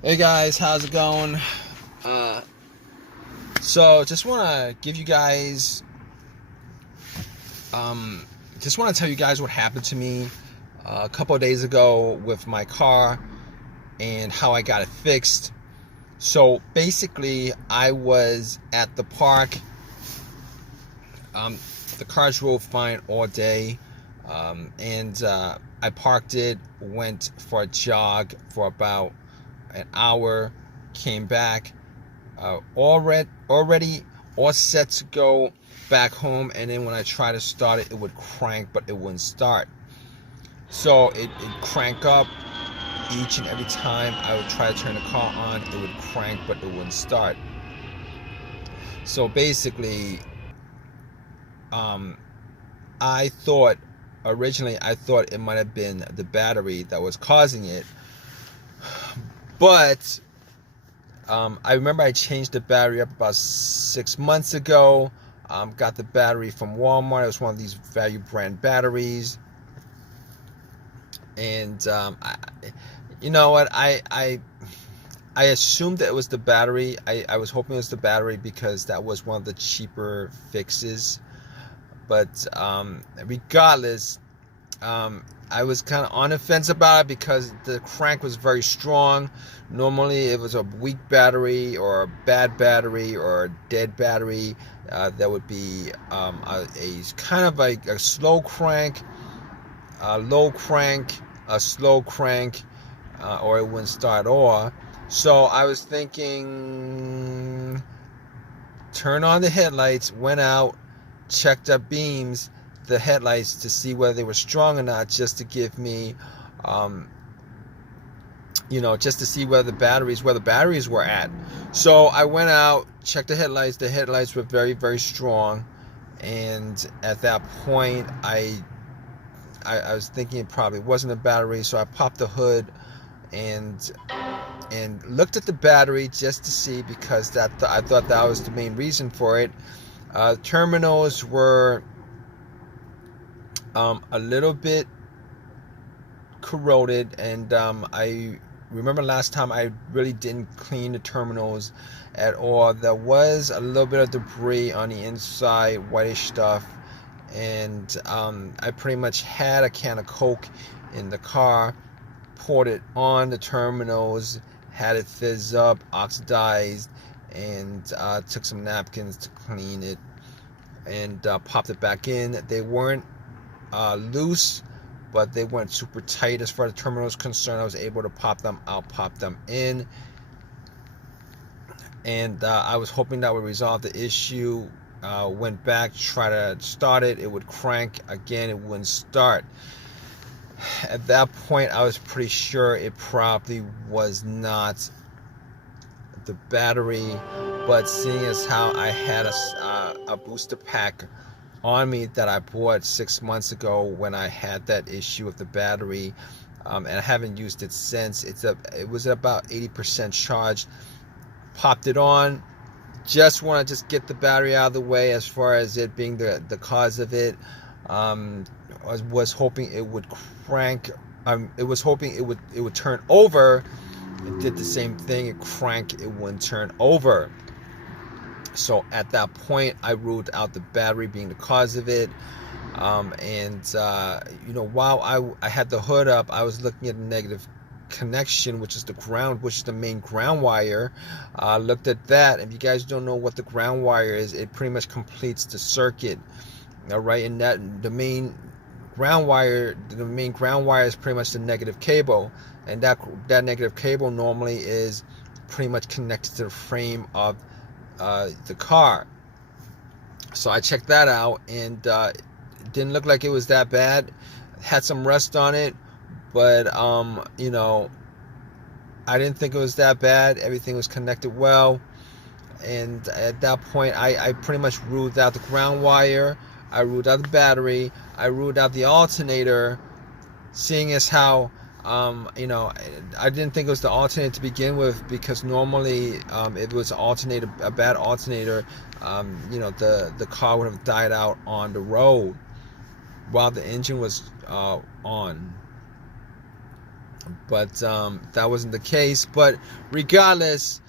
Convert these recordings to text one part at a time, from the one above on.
Hey guys, how's it going? Uh, so just want to give you guys, um, just want to tell you guys what happened to me a couple of days ago with my car and how I got it fixed. So basically, I was at the park. Um, the car drove fine all day, and I parked it, went for a jog for about an hour, came back. Already all set to go back home, and then when I try to start it, it would crank, but it wouldn't start. So it crank up each and every time I would try to turn the car on. It would crank, but it wouldn't start. So basically, um, I thought I thought it might have been the battery that was causing it, but I remember I changed the battery up about 6 months ago. Got the battery from Walmart. It was one of these value brand batteries. And you know what? I assumed that it was the battery. I was hoping it was the battery because that was one of the cheaper fixes. But regardless, I was kind of on the fence about it because the crank was very strong. Normally, it was a weak battery or a bad battery or a dead battery. That would be a kind of like a slow crank, a low crank, a slow crank, or it wouldn't start off. So I was thinking, turn on the headlights, went out, checked up beams, the headlights to see whether they were strong or not, just to give me, just to see where the batteries were at. So I went out, checked the headlights. The headlights were very, very strong, and at that point, I was thinking it probably wasn't a battery. So I popped the hood and looked at the battery just to see, because I thought that was the main reason for it. Terminals were a little bit corroded, and I remember last time I really didn't clean the terminals at all. There was a little bit of debris on the inside, whitish stuff, and I pretty much had a can of Coke in the car, poured it on the terminals, had it fizz up, oxidized, and took some napkins to clean it, and popped it back in. They weren't loose, but they weren't super tight as far as the terminal is concerned. I was able to pop them out, pop them in, and I was hoping that would resolve the issue. Went back, tried to start it, it would crank again, it wouldn't start. At that point, I was pretty sure it probably was not the battery, but seeing as how I had a booster pack on me that I bought 6 months ago when I had that issue with the battery, and I haven't used it since. It was about 80% charged. Popped it on. Just want to just get the battery out of the way as far as it being the cause of it. I was hoping it would crank. It was hoping it would turn over. It did the same thing. It cranked. It wouldn't turn over. So at that point, I ruled out the battery being the cause of it. While I had the hood up, I was looking at the negative connection, which is the ground, which is the main ground wire. Looked at that. If you guys don't know what the ground wire is, it pretty much completes the circuit. All right, and that the main ground wire is pretty much the negative cable, and that negative cable normally is pretty much connected to the frame of the car. So I checked that out, and it didn't look like it was that bad. Had some rust on it, but I didn't think it was that bad. Everything was connected well, and at that point, I pretty much ruled out the ground wire. I ruled out the battery. I ruled out the alternator, seeing as how I didn't think it was the alternator to begin with, because normally if it was a bad alternator, the car would have died out on the road while the engine was on. but that wasn't the case. But regardless,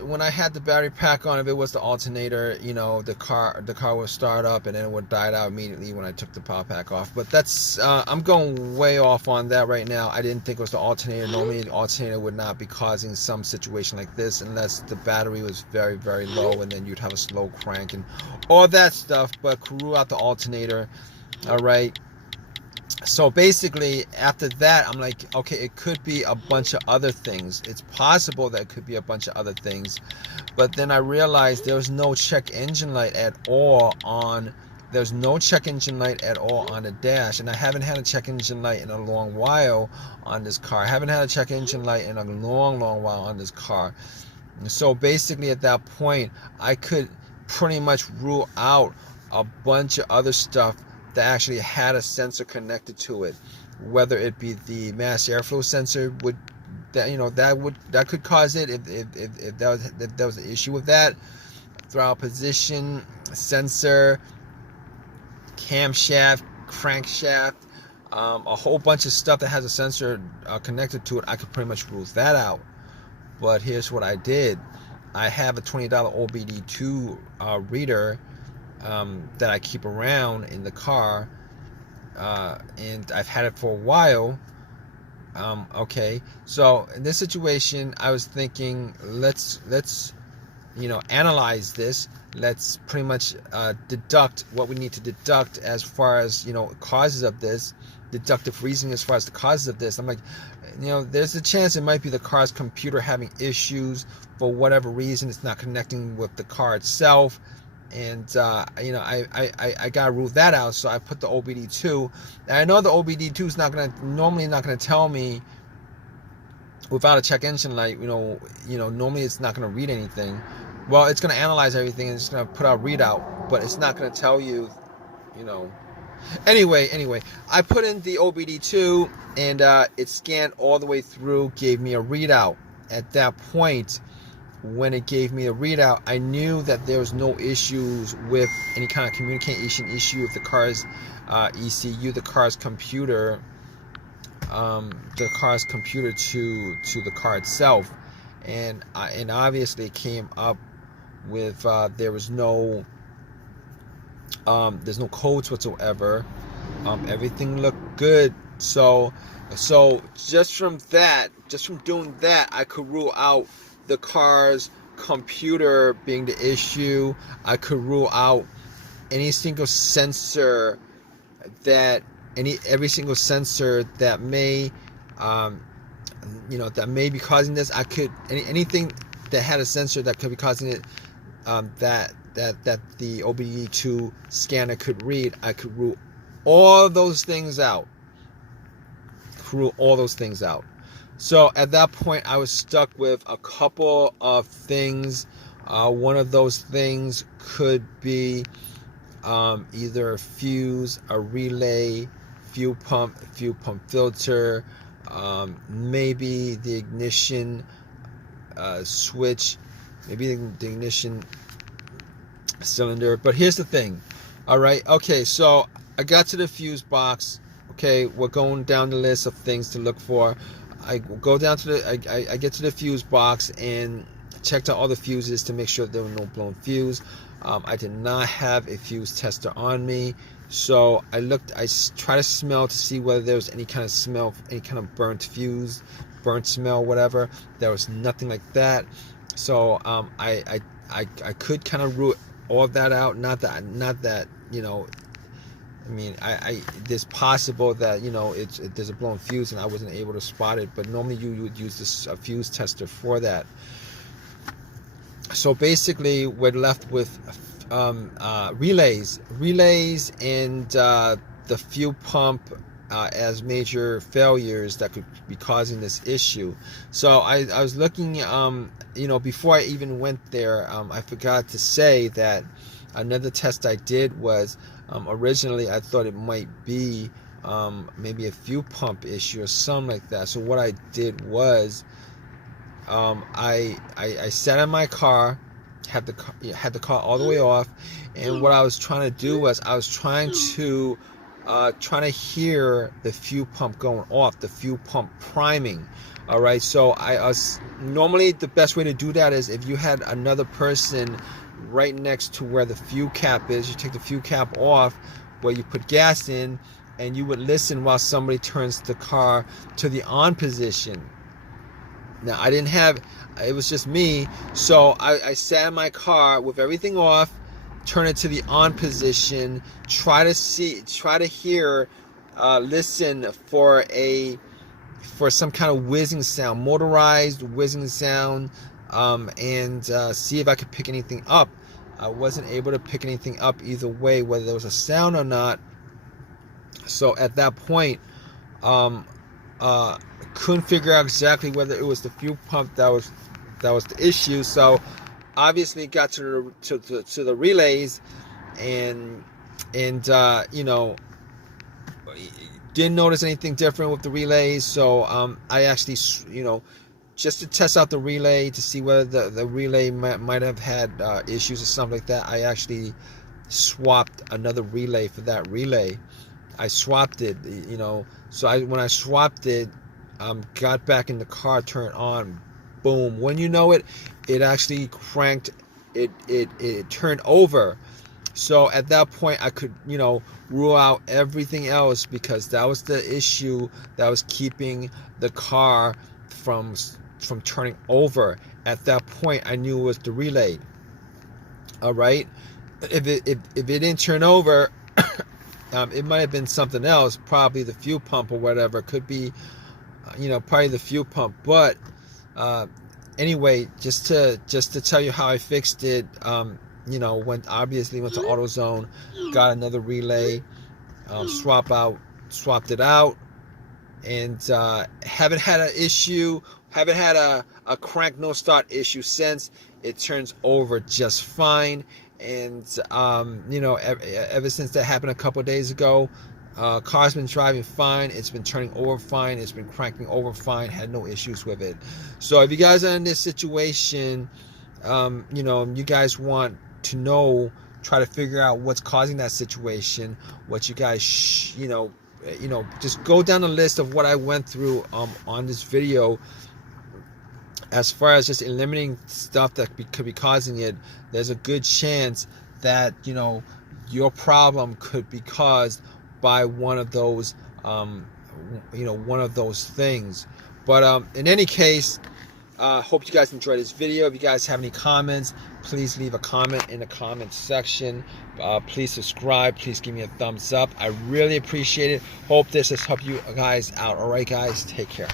when I had the battery pack on, if it was the alternator, the car would start up and then it would die out immediately when I took the power pack off. But that's I'm going way off on that right now. I didn't think it was the alternator. Normally the alternator would not be causing some situation like this unless the battery was very, very low, and then you'd have a slow crank and all that stuff. But rule out the alternator. All right. So basically, after that, I'm like, okay, it could be a bunch of other things. It's possible that it could be a bunch of other things. But then I realized there was no check engine light at all on, there's no check engine light at all on the dash. And I haven't had a check engine light in a long while on this car. I haven't had a check engine light in a long, long while on this car. So basically, at that point, I could pretty much rule out a bunch of other stuff that actually had a sensor connected to it, whether it be the mass airflow sensor that could cause it if that was the issue with that, throttle position sensor, camshaft, crankshaft, a whole bunch of stuff that has a sensor connected to it. I could pretty much rule that out. But here's what I did. I have a $20 OBD2 reader that I keep around in the car, and I've had it for a while. Okay, so in this situation, I was thinking, let's analyze this. Let's pretty much deduct what we need to deduct as far as causes of this, deductive reasoning as far as the causes of this. I'm like, there's a chance it might be the car's computer having issues for whatever reason. It's not connecting with the car itself. And I gotta rule that out. So I put the OBD2. And I know the OBD2 is normally not gonna tell me without a check engine light. Normally it's not gonna read anything. Well, it's gonna analyze everything and it's gonna put out readout, but it's not gonna tell you. Anyway, I put in the OBD2 and it scanned all the way through, gave me a readout. At that point, when it gave me a readout, I knew that there was no issues with any kind of communication issue with the car's ECU, the car's computer to the car itself, and obviously it came up with there's no codes whatsoever. Everything looked good. So just from doing that, I could rule out the car's computer being the issue. I could rule out any single sensor every single sensor that may that may be causing this. I could anything that had a sensor that could be causing it, that the OBD2 scanner could read. I could rule all those things out. So at that point, I was stuck with a couple of things. One of those things could be either a fuse, a relay, fuel pump filter, maybe the ignition switch, maybe the ignition cylinder. But here's the thing. All right. Okay. So I got to the fuse box. Okay. We're going down the list of things to look for. I go down to I get to the fuse box and checked out all the fuses to make sure there were no blown fuse. I did not have a fuse tester on me, so I tried to smell to see whether there was any kind of smell, any kind of burnt fuse, burnt smell, whatever. There was nothing like that. So I could kind of rule all that out. Not that I mean, there's possible that there's a blown fuse and I wasn't able to spot it, but normally you would use a fuse tester for that. So basically, we're left with relays, and the fuel pump as major failures that could be causing this issue. So I was looking, before I even went there, I forgot to say that another test I did was. Originally, I thought it might be maybe a fuel pump issue or something like that. So what I did was I sat in my car, had the car all the way off, and what I was trying to do was I was trying to trying to hear the fuel pump going off, the fuel pump priming. All right, so normally the best way to do that is if you had another person right next to where the fuel cap is, you take the fuel cap off where you put gas in, and you would listen while somebody turns the car to the on position. Now, it was just me, so I sat in my car with everything off, turn it to the on position, try to hear, listen for some kind of whizzing sound, motorized whizzing sound, and see if I could pick anything up. I wasn't able to pick anything up either way, whether there was a sound or not. So at that point, couldn't figure out exactly whether it was the fuel pump that was the issue. So obviously got to the relays, and you know, didn't notice anything different with the relays. So I actually, you know, just to test out the relay to see whether the relay might have had issues or something like that, I actually swapped another relay for that relay. I swapped it, you know. So when I swapped it, got back in the car, turned on, boom. When you know it, it actually cranked. It turned over. So at that point, I could, you know, rule out everything else, because that was the issue that was keeping the car from turning over. At that point, I knew it was the relay. All right, if it didn't turn over, it might have been something else, probably the fuel pump or whatever. Could be, you know, probably the fuel pump. But anyway, just to tell you how I fixed it, you know, went to AutoZone, got another relay, swapped it out, and haven't had a crank no start issue since. It turns over just fine. And you know, ever since that happened a couple of days ago, car's been driving fine. It's been turning over fine. It's been cranking over fine. Had no issues with it. So if you guys are in this situation, you know, you guys want to know, try to figure out what's causing that situation, what you guys you know, just go down the list of what I went through on this video. As far as just eliminating stuff that could be causing it, there's a good chance that, you know, your problem could be caused by one of those, you know, one of those things. But in any case, hope you guys enjoyed this video. If you guys have any comments, please leave a comment in the comment section. Please subscribe. Please give me a thumbs up. I really appreciate it. Hope this has helped you guys out. All right, guys, take care.